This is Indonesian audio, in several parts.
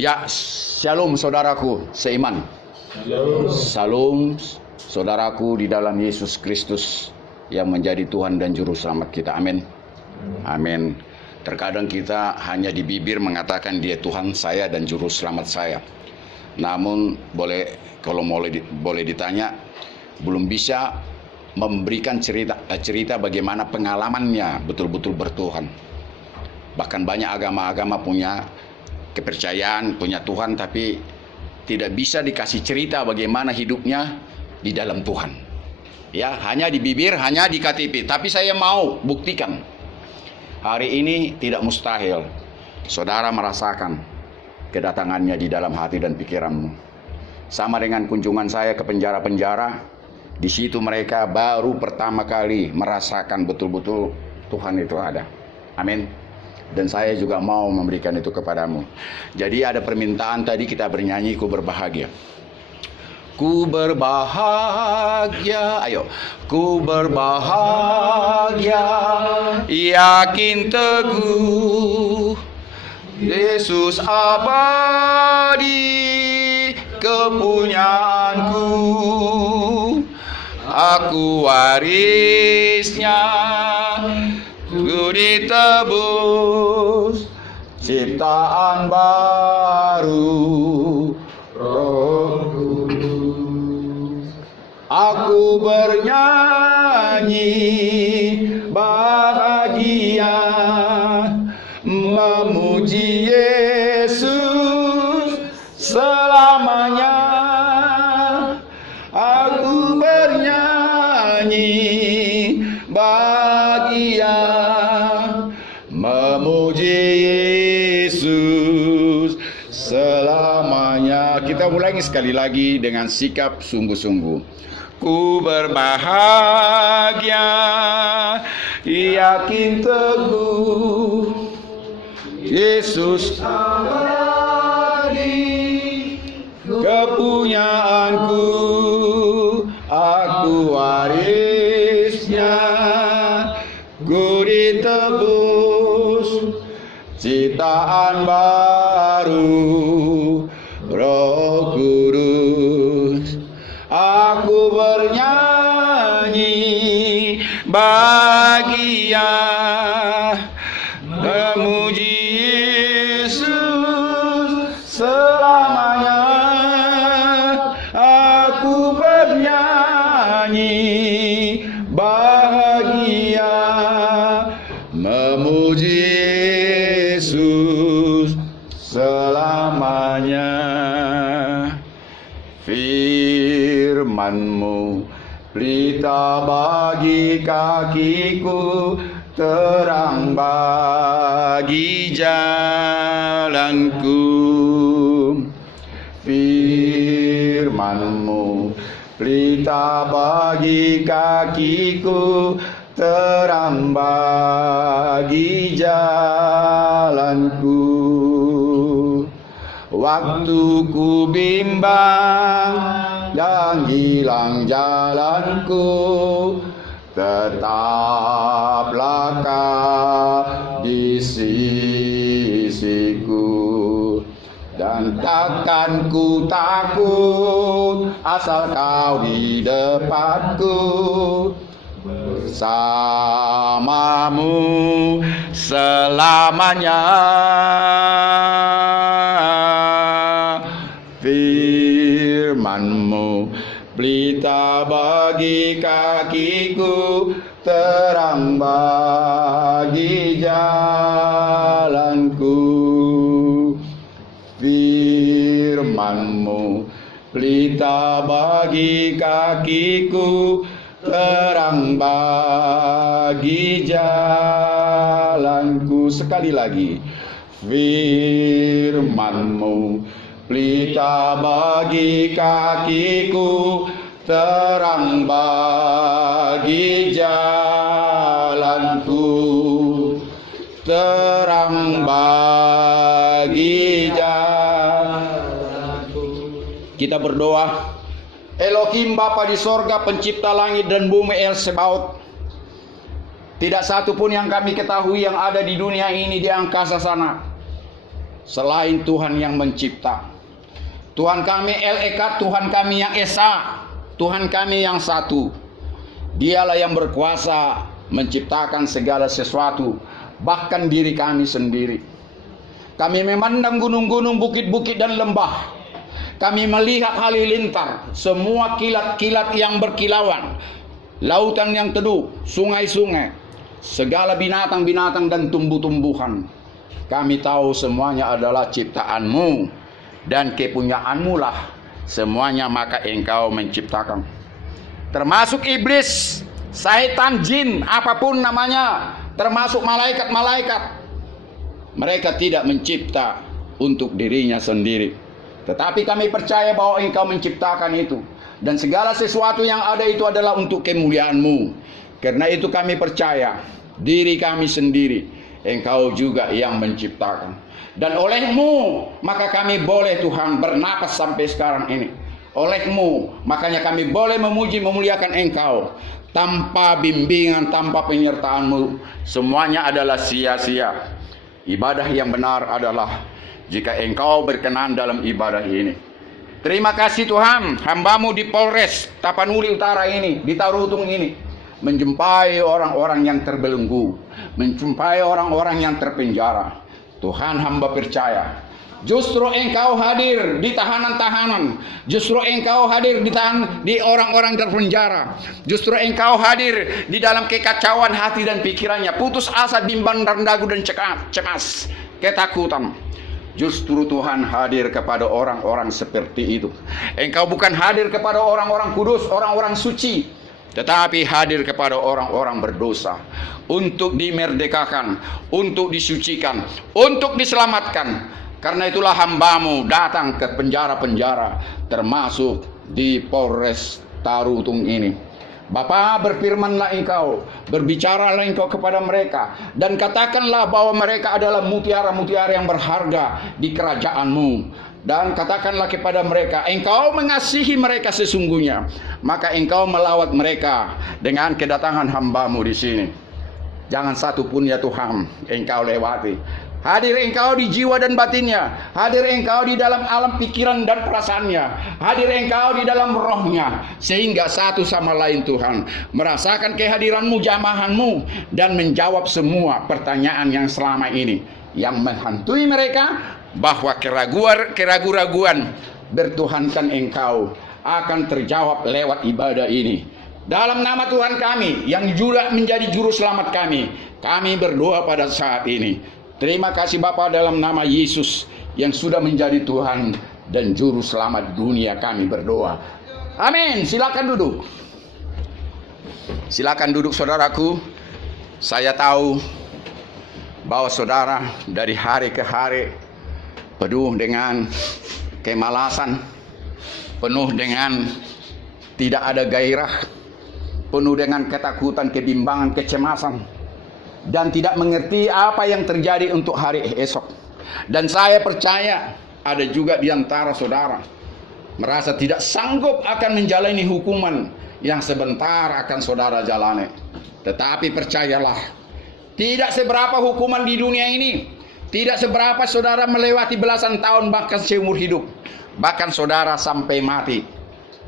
Ya, shalom saudaraku seiman. Shalom saudaraku di dalam Yesus Kristus yang menjadi Tuhan dan Juru Selamat kita. Amin. Amin. Terkadang kita hanya di bibir mengatakan Dia Tuhan saya dan Juru Selamat saya. Namun kalau boleh ditanya, belum bisa memberikan cerita bagaimana pengalamannya betul-betul bertuhan. Bahkan banyak agama-agama punya kepercayaan, punya Tuhan, tapi tidak bisa dikasih cerita bagaimana hidupnya di dalam Tuhan. Ya, hanya di bibir, hanya di KTP. Tapi saya mau buktikan. Hari ini tidak mustahil saudara merasakan kedatangannya di dalam hati dan pikiranmu. Sama dengan kunjungan saya ke penjara-penjara, di situ mereka baru pertama kali merasakan betul-betul Tuhan itu ada. Amin. Dan saya juga mau memberikan itu kepadamu. Jadi ada permintaan tadi kita bernyanyi, ku berbahagia. Ku berbahagia, ayo. Ku berbahagia, yakin teguh, Yesus abadi kepunyaanku. Aku warisnya, ku ditebus, ciptaan baru, Roh Kudus. Aku bernyanyi bahagia, memuji Yesus selamanya. Aku bernyanyi bahagia, memuji Yesus selamanya. Kita ulangi sekali lagi dengan sikap sungguh-sungguh. Ku berbahagia, yakin teguh, Yesus abadi kepunyaanku. Aku warisnya, ku ditebus, ciptaan baru, Roh Kudus. Aku bernyanyi bahagia, memuji Yesus selamanya. Aku bernyanyi bahagia, memuji Yesus selamanya. Firman-Mu pelita bagi kakiku, terang bagi jalanku. Firman-Mu pelita bagi kakiku, terang bagi jalanku. Waktu ku bimbang dan hilang jalanku, tetaplah Kau di sisiku. Dan takkan ku takut asal Kau di depanku. Bersamamu selamanya. Firman-Mu pelita bagi kakiku, terang bagi jalanku. Firman-Mu pelita bagi kakiku, terang bagi jalanku. Sekali lagi. Firman-Mu pelita bagi kakiku, terang bagi jalanku. Terang bagi jalanku. Kita berdoa. Elohim Bapa di sorga, pencipta langit dan bumi, El Sebaot. Tidak satu pun yang kami ketahui yang ada di dunia ini, di angkasa sana. selain Tuhan yang mencipta. Tuhan kami El Eka, Tuhan kami yang Esa, Tuhan kami yang satu. Dialah yang berkuasa menciptakan segala sesuatu, bahkan diri kami sendiri. Kami memandang gunung-gunung, bukit-bukit dan lembah. Kami melihat halilintar, semua kilat-kilat yang berkilauan, lautan yang teduh, sungai-sungai, segala binatang-binatang dan tumbuh-tumbuhan. Kami tahu semuanya adalah ciptaan-Mu dan kepunyaan-Mu lah semuanya, maka Engkau menciptakan. Termasuk iblis, syaitan, jin, apapun namanya, termasuk malaikat-malaikat. Mereka tidak mencipta untuk dirinya sendiri. Tetapi kami percaya bahwa Engkau menciptakan itu. Dan segala sesuatu yang ada itu adalah untuk kemuliaan-Mu. Karena itu kami percaya diri kami sendiri Engkau juga yang menciptakan. Dan oleh-Mu maka kami boleh Tuhan bernapas sampai sekarang ini. Oleh-Mu makanya kami boleh memuji memuliakan Engkau. Tanpa bimbingan, tanpa penyertaan-Mu, semuanya adalah sia-sia. Ibadah yang benar adalah jika Engkau berkenan dalam ibadah ini. Terima kasih Tuhan, hamba-Mu di Polres Tapanuli Utara ini, di Tarutung ini, menjumpai orang-orang yang terbelenggu, menjumpai orang-orang yang terpenjara. Tuhan, hamba percaya, justru Engkau hadir di tahanan-tahanan, justru Engkau hadir di orang-orang terpenjara, justru Engkau hadir di dalam kekacauan hati dan pikirannya, putus asa, bimbang, ragu dan cemas, ketakutan. Justru Tuhan hadir kepada orang-orang seperti itu. Engkau bukan hadir kepada orang-orang kudus, orang-orang suci, tetapi hadir kepada orang-orang berdosa, untuk dimerdekakan, untuk disucikan, untuk diselamatkan. Karena itulah hamba-Mu datang ke penjara-penjara, termasuk di Polres Tarutung ini. Bapa, berfirmanlah Engkau, berbicaralah Engkau kepada mereka, dan katakanlah bahwa mereka adalah mutiara-mutiara yang berharga di kerajaan-Mu. Dan katakanlah kepada mereka, Engkau mengasihi mereka sesungguhnya, maka Engkau melawat mereka dengan kedatangan hamba-Mu di sini. Jangan satu pun ya Tuhan Engkau lewati. Hadir Engkau di jiwa dan batinnya, hadir Engkau di dalam alam pikiran dan perasaannya, hadir Engkau di dalam rohnya, sehingga satu sama lain Tuhan merasakan kehadiran-Mu, jamahan-Mu, dan menjawab semua pertanyaan yang selama ini yang menghantui mereka, bahwa keraguan-keraguan bertuhankan Engkau akan terjawab lewat ibadah ini. Dalam nama Tuhan kami yang juga menjadi juru selamat kami berdoa pada saat ini. Terima kasih Bapa, dalam nama Yesus yang sudah menjadi Tuhan dan juru selamat dunia kami berdoa. Amin. Silakan duduk. Silakan duduk saudaraku. Saya tahu bahwa saudara dari hari ke hari penuh dengan kemalasan, penuh dengan tidak ada gairah, penuh dengan ketakutan, kebimbangan, kecemasan, dan tidak mengerti apa yang terjadi untuk hari esok. Dan saya percaya ada juga di antara saudara merasa tidak sanggup akan menjalani hukuman yang sebentar akan saudara jalani. Tetapi percayalah, tidak seberapa hukuman di dunia ini, tidak seberapa saudara melewati belasan tahun bahkan seumur hidup, bahkan saudara sampai mati.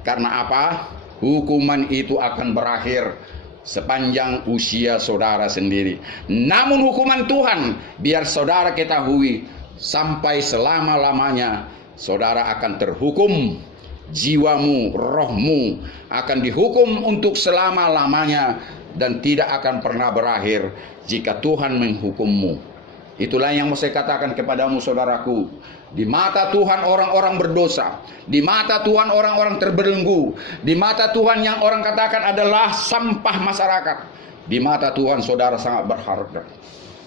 Karena apa? Hukuman itu akan berakhir sepanjang usia saudara sendiri. Namun hukuman Tuhan, biar saudara ketahui, sampai selama-lamanya saudara akan terhukum. Jiwamu, rohmu akan dihukum untuk selama-lamanya dan tidak akan pernah berakhir jika Tuhan menghukummu. Itulah yang mau saya katakan kepadamu saudaraku. Di mata Tuhan orang-orang berdosa, di mata Tuhan orang-orang terbelenggu, di mata Tuhan yang orang katakan adalah sampah masyarakat, di mata Tuhan saudara sangat berharga.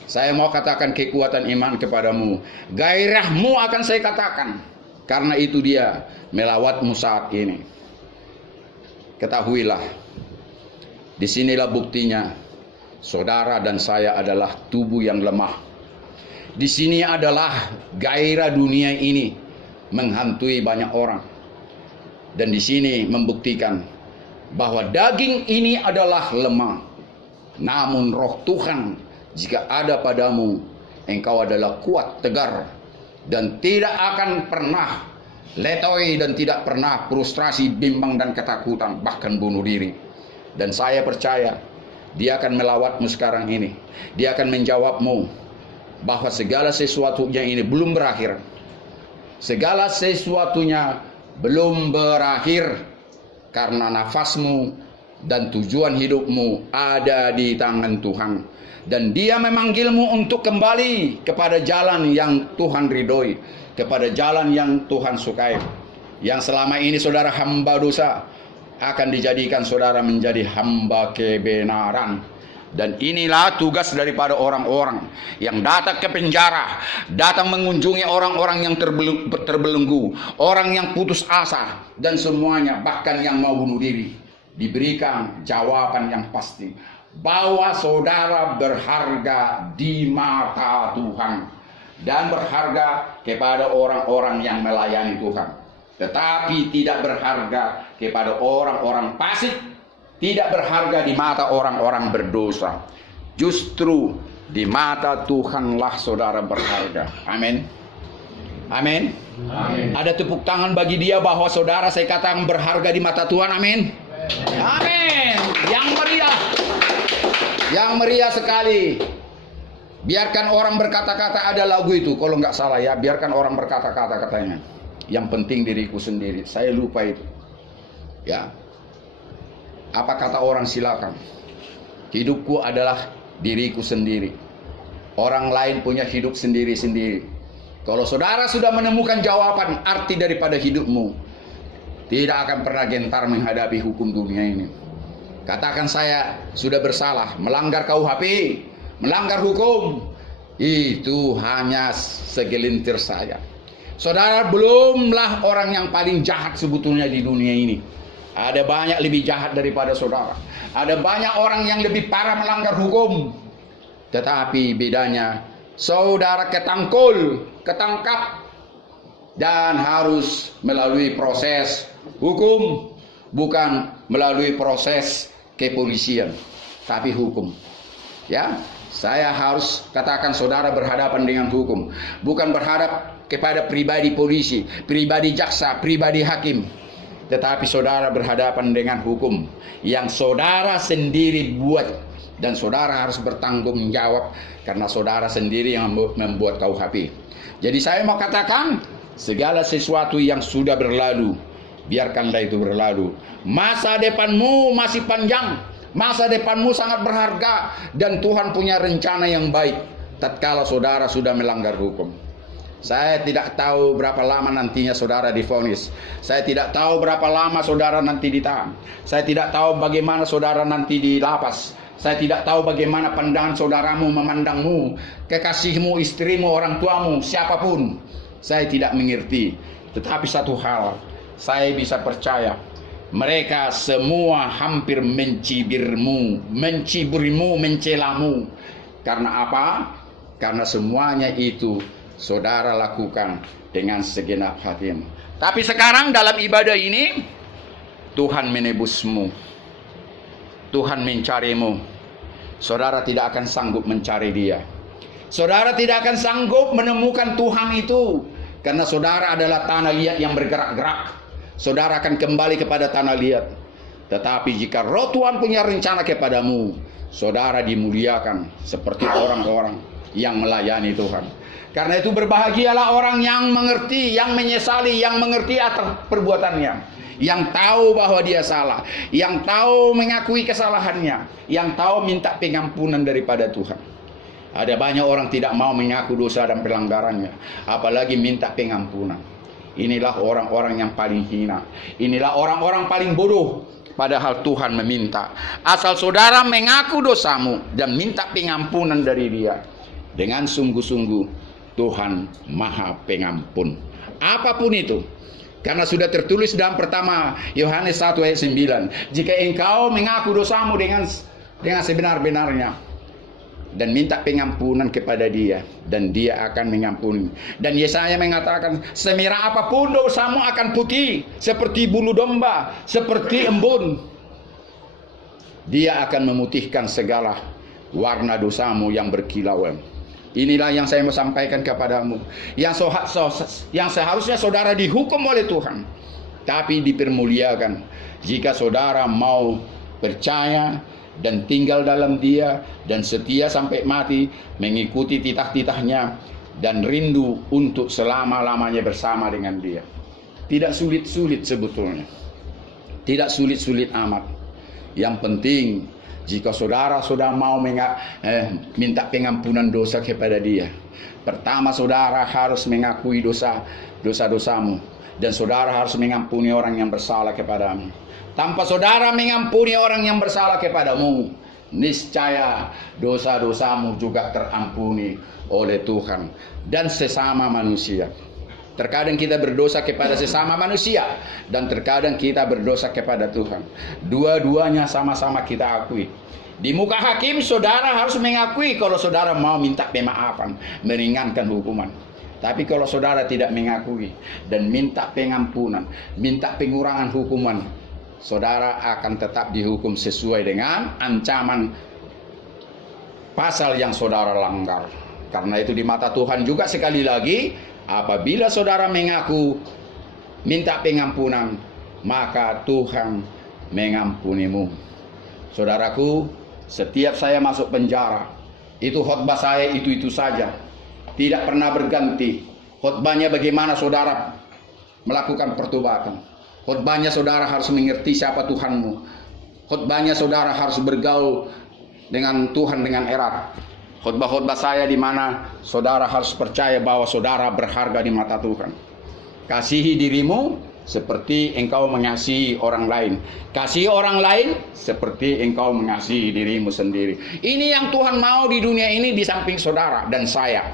Saya mau katakan kekuatan iman kepadamu, gairahmu akan saya katakan, karena itu dia melawatmu saat ini. Ketahuilah, disinilah buktinya saudara dan saya adalah tubuh yang lemah. Di sini adalah gairah dunia ini menghantui banyak orang. Dan di sini membuktikan bahwa daging ini adalah lemah. Namun roh Tuhan jika ada padamu, engkau adalah kuat, tegar. dan tidak akan pernah letoi dan tidak pernah frustrasi, bimbang dan ketakutan, bahkan bunuh diri. Dan saya percaya dia akan melawatmu sekarang ini. Dia akan menjawabmu bahwa segala sesuatunya ini belum berakhir. Segala sesuatunya belum berakhir karena nafasmu dan tujuan hidupmu ada di tangan Tuhan. Dan dia memanggilmu untuk kembali kepada jalan yang Tuhan ridhoi, kepada jalan yang Tuhan sukai. Yang selama ini saudara hamba dosa, akan dijadikan saudara menjadi hamba kebenaran. Dan inilah tugas daripada orang-orang yang datang ke penjara, datang mengunjungi orang-orang yang terbelenggu, orang yang putus asa, dan semuanya, bahkan yang mau bunuh diri. Diberikan jawaban yang pasti bahwa saudara berharga di mata Tuhan dan berharga kepada orang-orang yang melayani Tuhan, tetapi tidak berharga kepada orang-orang fasik, tidak berharga di mata orang-orang berdosa. Justru di mata Tuhanlah saudara berharga. Amin. Amin. Amin. Ada tepuk tangan bagi dia bahwa saudara, saya katakan, berharga di mata Tuhan. Amin. Amin. Yang meriah. Yang meriah sekali. Biarkan orang berkata-kata, ada lagu itu kalau nggak salah ya, biarkan orang berkata-kata katanya. Yang penting diriku sendiri. Saya lupa itu. Ya. Apa kata orang, silakan. Hidupku adalah diriku sendiri. Orang lain punya hidup sendiri-sendiri. Kalau saudara sudah menemukan jawaban arti daripada hidupmu, tidak akan pernah gentar menghadapi hukum dunia ini. Katakan, saya sudah bersalah, melanggar KUHP, melanggar hukum. Itu hanya segelintir saja. Saudara belumlah orang yang paling jahat sebetulnya di dunia ini. Ada banyak lebih jahat daripada saudara. Ada banyak orang yang lebih parah melanggar hukum. Tetapi bedanya, saudara ketangkap, dan harus melalui proses hukum, bukan melalui proses kepolisian, tapi hukum. Ya, saya harus katakan saudara berhadapan dengan hukum, bukan berhadap kepada pribadi polisi, pribadi jaksa, pribadi hakim, tetapi saudara berhadapan dengan hukum yang saudara sendiri buat, dan saudara harus bertanggung jawab karena saudara sendiri yang membuat KUHP. Jadi saya mau katakan, segala sesuatu yang sudah berlalu, biarkanlah itu berlalu. Masa depanmu masih panjang, masa depanmu sangat berharga, dan Tuhan punya rencana yang baik tatkala saudara sudah melanggar hukum. Saya tidak tahu berapa lama nantinya saudara divonis. Saya tidak tahu berapa lama saudara nanti ditahan. Saya tidak tahu bagaimana saudara nanti di lapas. Saya tidak tahu bagaimana pandangan saudaramu memandangmu, kekasihmu, istrimu, orang tuamu, siapapun. Saya tidak mengerti. Tetapi satu hal, saya bisa percaya, mereka semua hampir mencibirmu, mencelamu. Karena apa? Karena semuanya itu saudara lakukan dengan segenap hatimu. Tapi sekarang dalam ibadah ini, Tuhan menebusmu, Tuhan mencarimu. Saudara tidak akan sanggup mencari dia. Saudara tidak akan sanggup menemukan Tuhan itu, karena saudara adalah tanah liat yang bergerak-gerak. Saudara akan kembali kepada tanah liat. Tetapi jika roh Tuhan punya rencana kepadamu, saudara dimuliakan seperti orang-orang yang melayani Tuhan. Karena itu berbahagialah orang yang mengerti, yang menyesali, yang mengerti atas perbuatannya, yang tahu bahwa dia salah, yang tahu mengakui kesalahannya, yang tahu minta pengampunan daripada Tuhan. Ada banyak orang tidak mau mengaku dosa dan pelanggarannya, apalagi minta pengampunan. Inilah orang-orang yang paling hina. Inilah orang-orang paling bodoh. Padahal Tuhan meminta, asal saudara mengaku dosamu dan minta pengampunan dari dia, dengan sungguh-sungguh Tuhan Maha Pengampun. Apapun itu. Karena sudah tertulis dalam pertama Yohanes 1 ayat 9. Jika engkau mengaku dosamu dengan sebenar-benarnya dan minta pengampunan kepada dia, dan dia akan mengampuni. Dan Yesaya mengatakan, semerah apapun dosamu akan putih seperti bulu domba, seperti embun. Dia akan memutihkan segala warna dosamu yang berkilauan. Inilah yang saya mau sampaikan kepadamu. Yang seharusnya saudara dihukum oleh Tuhan, tapi dipermuliakan jika saudara mau percaya dan tinggal dalam Dia dan setia sampai mati, mengikuti titah-titahnya dan rindu untuk selama-lamanya bersama dengan Dia. Tidak sulit-sulit sebetulnya, tidak sulit-sulit amat. Yang penting jika saudara sudah mau minta pengampunan dosa kepada Dia, pertama saudara harus mengakui dosa-dosamu, dan saudara harus mengampuni orang yang bersalah kepadamu. Tanpa saudara mengampuni orang yang bersalah kepadamu, niscaya dosa-dosamu juga terampuni oleh Tuhan dan sesama manusia. Terkadang kita berdosa kepada sesama manusia, dan terkadang kita berdosa kepada Tuhan. Dua-duanya sama-sama kita akui. Di muka hakim saudara harus mengakui kalau saudara mau minta pemaafan, meringankan hukuman. Tapi kalau saudara tidak mengakui dan minta pengampunan, minta pengurangan hukuman, saudara akan tetap dihukum sesuai dengan ancaman pasal yang saudara langgar. Karena itu di mata Tuhan juga sekali lagi, apabila saudara mengaku minta pengampunan, maka Tuhan mengampunimu. Saudaraku, setiap saya masuk penjara, itu khotbah saya itu saja, tidak pernah berganti. Khotbahnya bagaimana saudara melakukan pertobatan. Khotbahnya saudara harus mengerti siapa Tuhanmu. Khotbahnya saudara harus bergaul dengan Tuhan dengan erat. Khotbah-khotbah saya di mana saudara harus percaya bahwa saudara berharga di mata Tuhan. Kasihi dirimu seperti engkau mengasihi orang lain. Kasihi orang lain seperti engkau mengasihi dirimu sendiri. Ini yang Tuhan mau di dunia ini di samping saudara dan saya.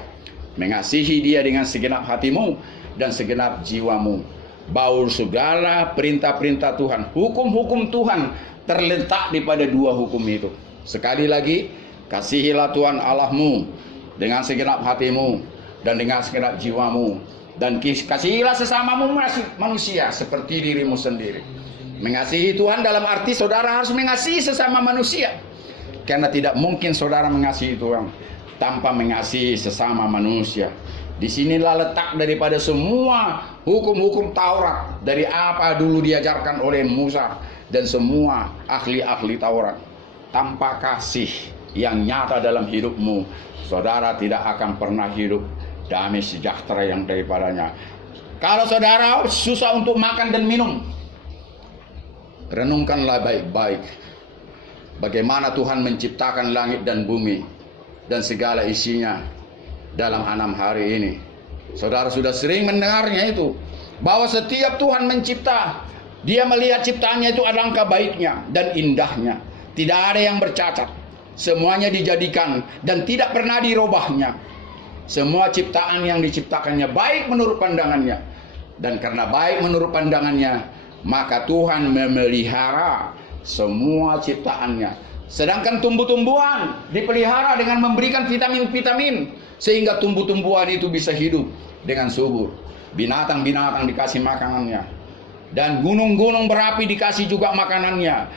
Mengasihi Dia dengan segenap hatimu dan segenap jiwamu. Bahwa segala perintah-perintah Tuhan, hukum-hukum Tuhan terletak di pada dua hukum itu. Sekali lagi, kasihilah Tuhan Allahmu dengan segenap hatimu dan dengan segenap jiwamu, dan kasihilah sesamamu manusia seperti dirimu sendiri. Mengasihi Tuhan dalam arti saudara harus mengasihi sesama manusia, karena tidak mungkin saudara mengasihi Tuhan tanpa mengasihi sesama manusia. Disinilah letak daripada semua hukum-hukum Taurat, dari apa dulu diajarkan oleh Musa dan semua ahli-ahli Taurat. Tanpa kasih yang nyata dalam hidupmu, saudara tidak akan pernah hidup damai sejahtera yang daripadanya. Kalau saudara susah untuk makan dan minum, renungkanlah baik-baik bagaimana Tuhan menciptakan langit dan bumi dan segala isinya dalam 6 hari ini. Saudara sudah sering mendengarnya itu, bahwa setiap Tuhan mencipta, Dia melihat ciptaannya itu alangkah baiknya dan indahnya. Tidak ada yang bercacat, semuanya dijadikan dan tidak pernah dirubahnya. Semua ciptaan yang diciptakannya baik menurut pandangannya, dan karena baik menurut pandangannya, maka Tuhan memelihara semua ciptaannya. Sedangkan tumbuh-tumbuhan dipelihara dengan memberikan vitamin-vitamin, sehingga tumbuh-tumbuhan itu bisa hidup dengan subur. Binatang-binatang dikasih makanannya, dan gunung-gunung berapi dikasih juga makanannya,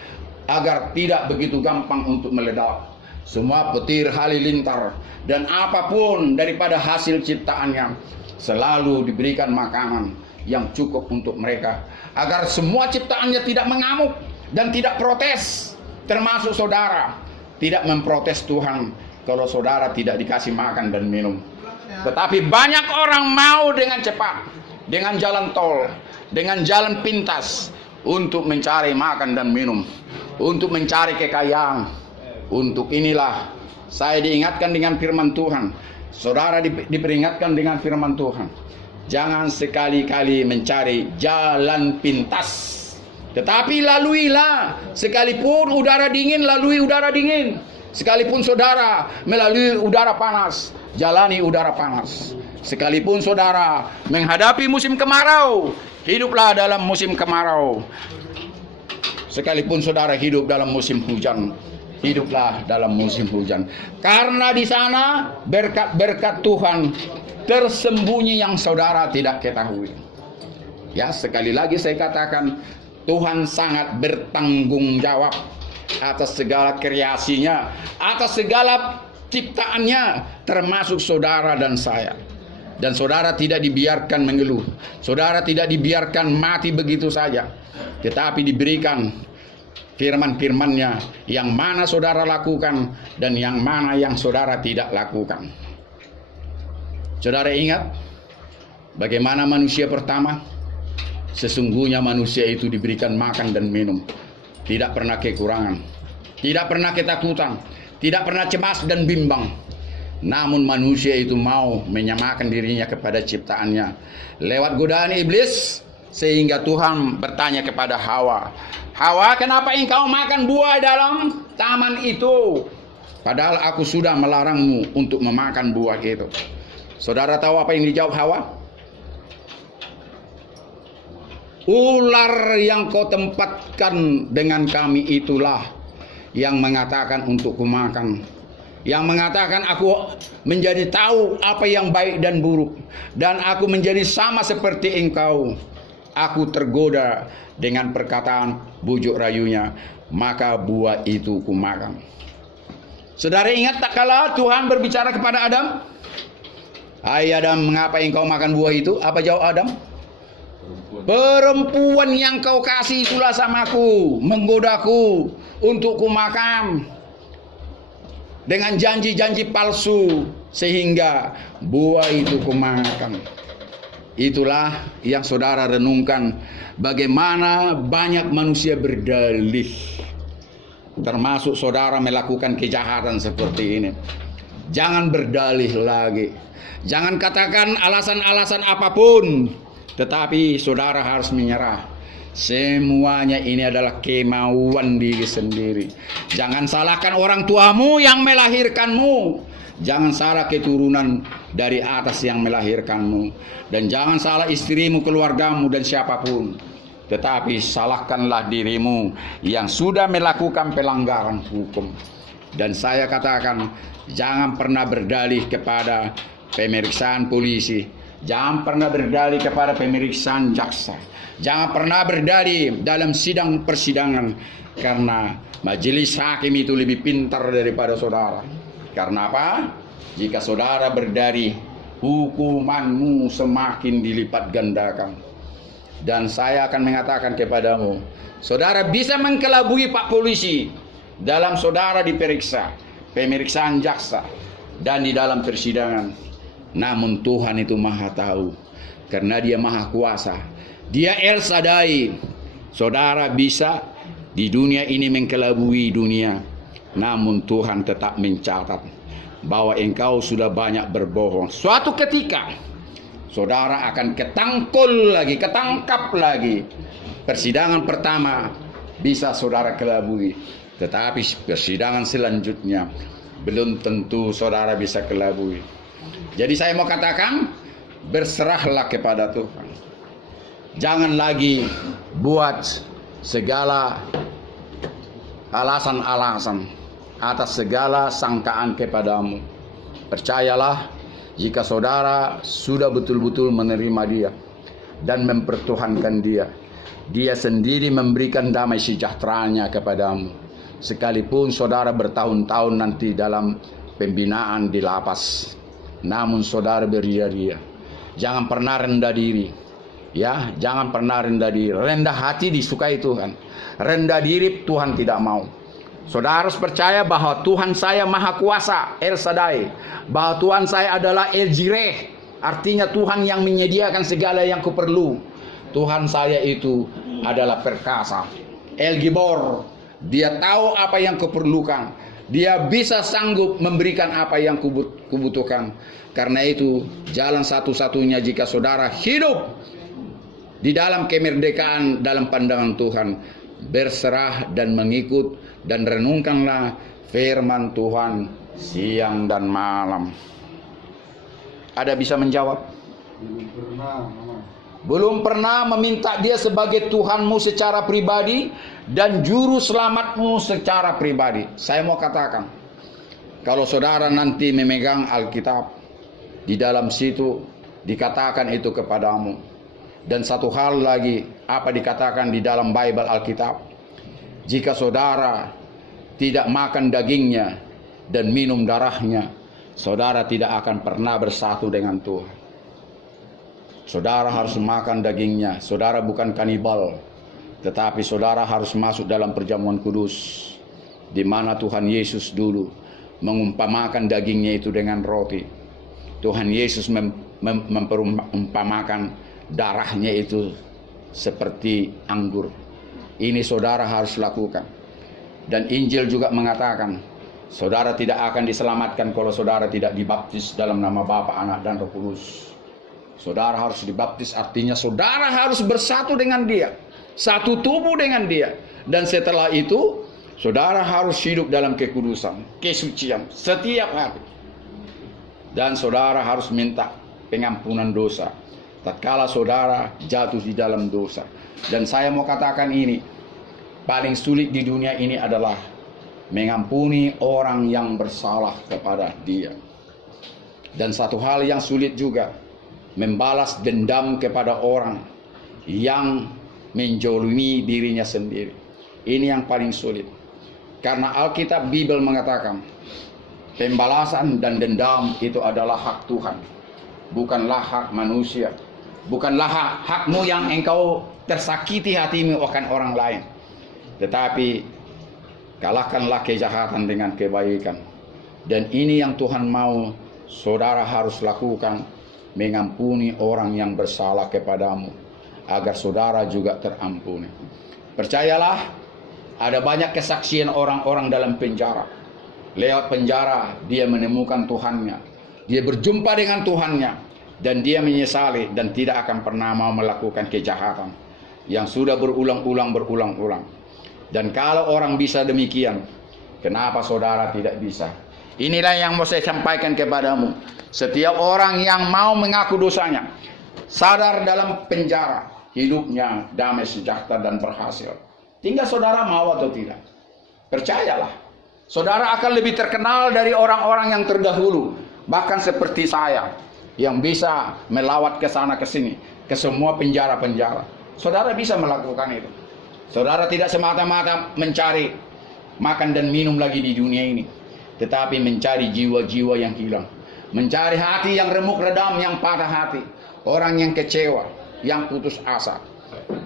agar tidak begitu gampang untuk meledak. Semua petir halilintar dan apapun daripada hasil ciptaannya selalu diberikan makanan yang cukup untuk mereka, agar semua ciptaannya tidak mengamuk dan tidak protes. Termasuk saudara tidak memprotes Tuhan kalau saudara tidak dikasih makan dan minum. Tetapi banyak orang mau dengan cepat, dengan jalan tol, dengan jalan pintas, untuk mencari makan dan minum, untuk mencari kekayaan. Untuk inilah saya diingatkan dengan firman Tuhan. Saudara diperingatkan dengan firman Tuhan. Jangan sekali-kali mencari jalan pintas, tetapi laluilah. Sekalipun udara dingin, lalui udara dingin. Sekalipun saudara melalui udara panas, jalani udara panas. Sekalipun saudara menghadapi musim kemarau, hiduplah dalam musim kemarau. Sekalipun saudara hidup dalam musim hujan, hiduplah dalam musim hujan. Karena di sana berkat-berkat Tuhan tersembunyi yang saudara tidak ketahui. Ya, sekali lagi saya katakan, Tuhan sangat bertanggung jawab atas segala kreasinya, atas segala ciptaannya, termasuk saudara dan saya. Dan saudara tidak dibiarkan mengeluh. Saudara tidak dibiarkan mati begitu saja. Tetapi diberikan firman-firmannya yang mana saudara lakukan dan yang mana yang saudara tidak lakukan. Saudara ingat bagaimana manusia pertama? Sesungguhnya manusia itu diberikan makan dan minum. Tidak pernah kekurangan. Tidak pernah ketakutan. Tidak pernah cemas dan bimbang. Namun manusia itu mau menyamakan dirinya kepada ciptaannya lewat godaan iblis, sehingga Tuhan bertanya kepada Hawa, "Hawa, kenapa engkau makan buah dalam taman itu? Padahal aku sudah melarangmu untuk memakan buah itu." Saudara tahu apa yang dijawab Hawa? "Ular yang kau tempatkan dengan kami itulah yang mengatakan untuk kumakan. Yang mengatakan aku menjadi tahu apa yang baik dan buruk. Dan aku menjadi sama seperti engkau. Aku tergoda dengan perkataan bujuk rayunya. Maka buah itu kumakan." Saudara ingat tak kala Tuhan berbicara kepada Adam? "Hai Adam, mengapa engkau makan buah itu?" Apa jawab Adam? "Perempuan yang kau kasih itulah samaku, menggodaku untuk kumakan dengan janji-janji palsu, sehingga buah itu kumakan." Itulah yang saudara renungkan, bagaimana banyak manusia berdalih, termasuk saudara melakukan kejahatan seperti ini. Jangan berdalih lagi. Jangan katakan alasan-alasan apapun, tetapi saudara harus menyerah. Semuanya ini adalah kemauan diri sendiri. Jangan salahkan orang tuamu yang melahirkanmu. Jangan salah keturunan dari atas yang melahirkanmu. Dan jangan salah istrimu, keluargamu, dan siapapun. Tetapi salahkanlah dirimu yang sudah melakukan pelanggaran hukum. Dan saya katakan, jangan pernah berdalih kepada pemeriksaan polisi. Jangan pernah berdalih kepada pemeriksaan jaksa. Jangan pernah berdalih dalam sidang persidangan, karena majelis hakim itu lebih pintar daripada saudara. Karena apa? Jika saudara berdalih, hukumanmu semakin dilipat gandakan. Dan saya akan mengatakan kepadamu, saudara bisa mengkelabui Pak Polisi dalam saudara diperiksa, pemeriksaan jaksa, dan di dalam persidangan. Namun Tuhan itu maha tahu, karena Dia maha kuasa. Dia El Shaddai. Saudara bisa di dunia ini mengkelabui dunia, namun Tuhan tetap mencatat bahwa engkau sudah banyak berbohong. Suatu ketika saudara akan ketangkap lagi. Persidangan pertama bisa saudara kelabui, tetapi persidangan selanjutnya belum tentu saudara bisa kelabui. Jadi saya mau katakan, berserahlah kepada Tuhan. Jangan lagi buat segala alasan-alasan atas segala sangkaan kepadamu. Percayalah, jika saudara sudah betul-betul menerima Dia dan mempertuhankan Dia, Dia sendiri memberikan damai sejahteranya kepadamu. Sekalipun saudara bertahun-tahun nanti dalam pembinaan di lapas, namun saudara beria-ria. Jangan pernah rendah diri. Ya, jangan pernah rendah diri. Rendah hati disukai Tuhan. Rendah diri Tuhan tidak mau. Saudara harus percaya bahwa Tuhan saya maha kuasa, El Shaddai. Bahwa Tuhan saya adalah El Jireh. Artinya Tuhan yang menyediakan segala yang kuperlu. Tuhan saya itu adalah perkasa. El Gibor. Dia tahu apa yang kuperlukan. Dia bisa sanggup memberikan apa yang kubutuhkan. Karena itu jalan satu-satunya jika saudara hidup di dalam kemerdekaan dalam pandangan Tuhan, berserah dan mengikut, dan renungkanlah firman Tuhan siang dan malam. Ada bisa menjawab? Belum pernah meminta Dia sebagai Tuhanmu secara pribadi dan juru selamatmu secara pribadi. Saya mau katakan, kalau saudara nanti memegang Alkitab, di dalam situ dikatakan itu kepadamu. Dan satu hal lagi, apa dikatakan di dalam Bible Alkitab? Jika saudara tidak makan dagingnya, dan minum darahnya, saudara tidak akan pernah bersatu dengan Tuhan. Saudara harus makan dagingnya. Saudara bukan kanibal, tetapi saudara harus masuk dalam perjamuan kudus, di mana Tuhan Yesus dulu mengumpamakan dagingnya itu dengan roti. Tuhan Yesus memperumpamakan darahnya itu seperti anggur. Ini saudara harus lakukan. Dan Injil juga mengatakan, saudara tidak akan diselamatkan kalau saudara tidak dibaptis dalam nama Bapa, Anak, dan Roh Kudus. Saudara harus dibaptis, artinya saudara harus bersatu dengan Dia, satu tubuh dengan Dia. Dan setelah itu, saudara harus hidup dalam kekudusan, kesucian setiap hari. Dan saudara harus minta pengampunan dosa tatkala saudara jatuh di dalam dosa. Dan saya mau katakan ini, paling sulit di dunia ini adalah mengampuni orang yang bersalah kepada Dia. Dan satu hal yang sulit juga, membalas dendam kepada orang yang menjolimi dirinya sendiri. Ini yang paling sulit. Karena Alkitab Bible mengatakan, pembalasan dan dendam itu adalah hak Tuhan, bukanlah hak manusia. Bukanlah hakmu yang engkau tersakiti hatimu akan orang lain. Tetapi kalahkanlah kejahatan dengan kebaikan. Dan ini yang Tuhan mau saudara harus lakukan, mengampuni orang yang bersalah kepadamu, agar saudara juga terampuni. Percayalah, ada banyak kesaksian orang-orang dalam penjara. Lewat penjara dia menemukan Tuhannya, dia berjumpa dengan Tuhannya, dan dia menyesali dan tidak akan pernah mau melakukan kejahatan yang sudah berulang-ulang. Dan kalau orang bisa demikian, kenapa saudara tidak bisa? Inilah yang mau saya sampaikan kepadamu. Setiap orang yang mau mengaku dosanya, sadar dalam penjara, hidupnya damai, sejahtera, dan berhasil. Tinggal saudara mau atau tidak. Percayalah, saudara akan lebih terkenal dari orang-orang yang terdahulu. Bahkan seperti saya, yang bisa melawat ke sana ke sini, ke semua penjara-penjara. Saudara bisa melakukan itu. Saudara tidak semata-mata mencari makan dan minum lagi di dunia ini, tetapi mencari jiwa-jiwa yang hilang, mencari hati yang remuk redam, yang patah hati, orang yang kecewa, yang putus asa.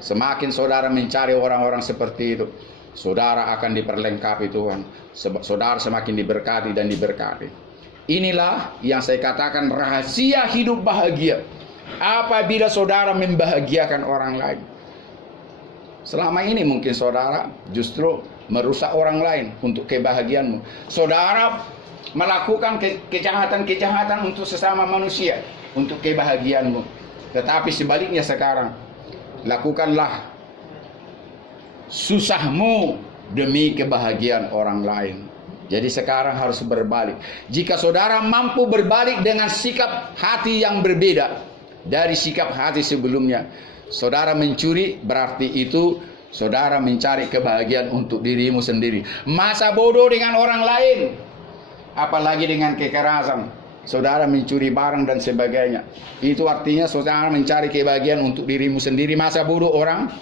Semakin saudara mencari orang-orang seperti itu, saudara akan diperlengkapi Tuhan. Saudara semakin diberkati dan diberkati. Inilah yang saya katakan rahasia hidup bahagia. Apabila saudara membahagiakan orang lain. Selama ini mungkin saudara justru merusak orang lain untuk kebahagiaanmu. Saudara melakukan kejahatan-kejahatan untuk sesama manusia, untuk kebahagiaanmu. Tetapi sebaliknya sekarang, lakukanlah susahmu demi kebahagiaan orang lain. Jadi sekarang harus berbalik. Jika saudara mampu berbalik dengan sikap hati yang berbeda dari sikap hati sebelumnya, saudara mencuri, berarti itu saudara mencari kebahagiaan untuk dirimu sendiri. Masa bodoh dengan orang lain, apalagi dengan kekerasan. Saudara mencuri barang dan sebagainya. Itu artinya saudara mencari kebahagiaan untuk dirimu sendiri. Masa bodoh orang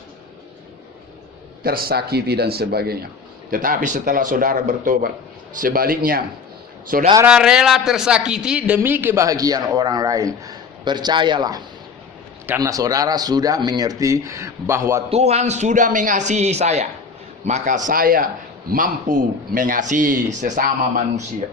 tersakiti dan sebagainya. Tetapi setelah saudara bertobat, sebaliknya, saudara rela tersakiti demi kebahagiaan orang lain. Percayalah, karena saudara sudah mengerti bahwa Tuhan sudah mengasihi saya, maka saya mampu mengasihi sesama manusia.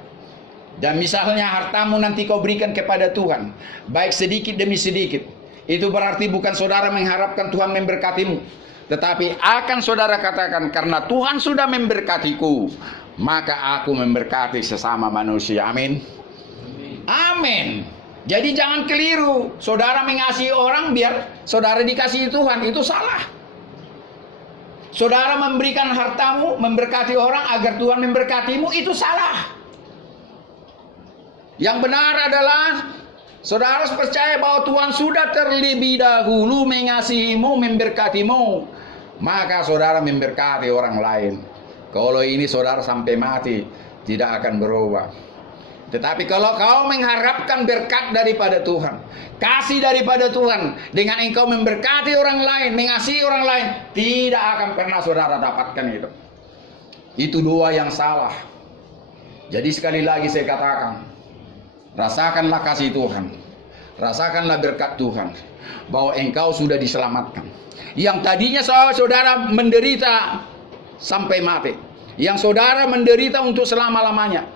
Dan misalnya hartamu nanti kau berikan kepada Tuhan, baik sedikit demi sedikit, itu berarti bukan saudara mengharapkan Tuhan memberkatimu, tetapi akan saudara katakan, karena Tuhan sudah memberkatiku, maka aku memberkati sesama manusia. Amin. Amin. Jadi jangan keliru. Saudara mengasihi orang biar saudara dikasihi Tuhan, itu salah. Saudara memberikan hartamu, memberkati orang agar Tuhan memberkatimu, itu salah. Yang benar adalah saudara percaya bahwa Tuhan sudah terlebih dahulu mengasihimu, memberkatimu, maka saudara memberkati orang lain. Kalau ini saudara sampai mati tidak akan berubah. Tetapi kalau kau mengharapkan berkat daripada Tuhan, kasih daripada Tuhan, dengan engkau memberkati orang lain, mengasihi orang lain, tidak akan pernah saudara dapatkan itu. Itu dua yang salah. Jadi sekali lagi saya katakan, rasakanlah kasih Tuhan, rasakanlah berkat Tuhan, bahwa engkau sudah diselamatkan. Yang tadinya saudara menderita sampai mati, yang saudara menderita untuk selama-lamanya,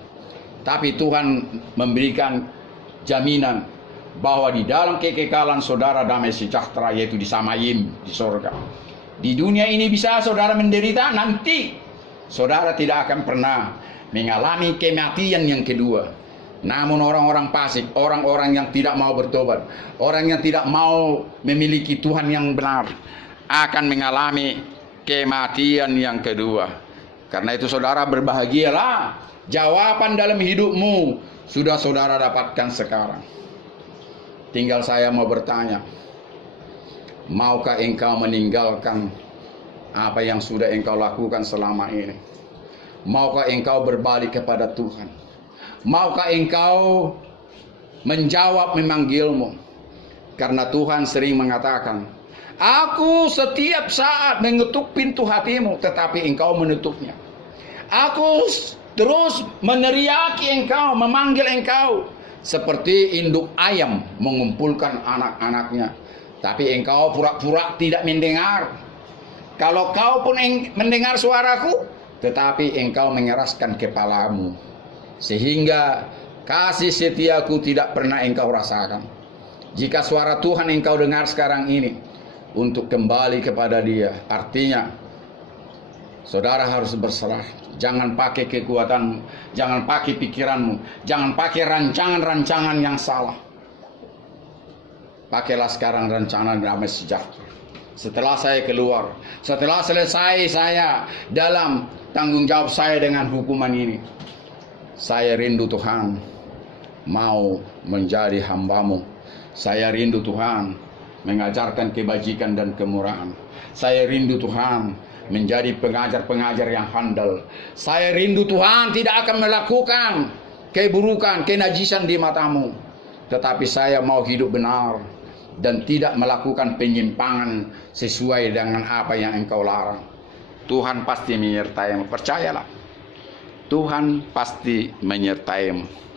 tapi Tuhan memberikan jaminan bahwa di dalam kekekalan saudara damai sejahtera, yaitu di Samayim, di sorga. Di dunia ini bisa saudara menderita, nanti saudara tidak akan pernah mengalami kematian yang kedua. Namun orang-orang fasik, orang-orang yang tidak mau bertobat, orang yang tidak mau memiliki Tuhan yang benar, akan mengalami kematian yang kedua. Karena itu saudara berbahagialah, jawaban dalam hidupmu sudah saudara dapatkan sekarang. Tinggal saya mau bertanya, maukah engkau meninggalkan apa yang sudah engkau lakukan selama ini? Maukah engkau berbalik kepada Tuhan? Maukah engkau menjawab memanggilmu? Karena Tuhan sering mengatakan, aku setiap saat mengetuk pintu hatimu, tetapi engkau menutupnya. Aku terus meneriaki engkau, memanggil engkau, seperti induk ayam mengumpulkan anak-anaknya, tapi engkau pura-pura tidak mendengar. Kalau kau pun mendengar suaraku, tetapi engkau mengeraskan kepalamu, sehingga kasih setiaku tidak pernah engkau rasakan. Jika suara Tuhan engkau dengar sekarang ini, untuk kembali kepada Dia, artinya saudara harus berserah. Jangan pakai kekuatanmu, jangan pakai pikiranmu, jangan pakai rancangan-rancangan yang salah. Pakailah sekarang rancangan damai sejahtera. Setelah saya keluar, setelah selesai saya dalam tanggung jawab saya dengan hukuman ini, saya rindu Tuhan mau menjadi hambamu. Saya rindu Tuhan mengajarkan kebajikan dan kemurahan. Saya rindu Tuhan menjadi pengajar-pengajar yang handal. Saya rindu Tuhan tidak akan melakukan keburukan, kenajisan di matamu, tetapi saya mau hidup benar dan tidak melakukan penyimpangan sesuai dengan apa yang engkau larang. Tuhan pasti menyertaimu, percayalah. Tuhan pasti menyertaimu.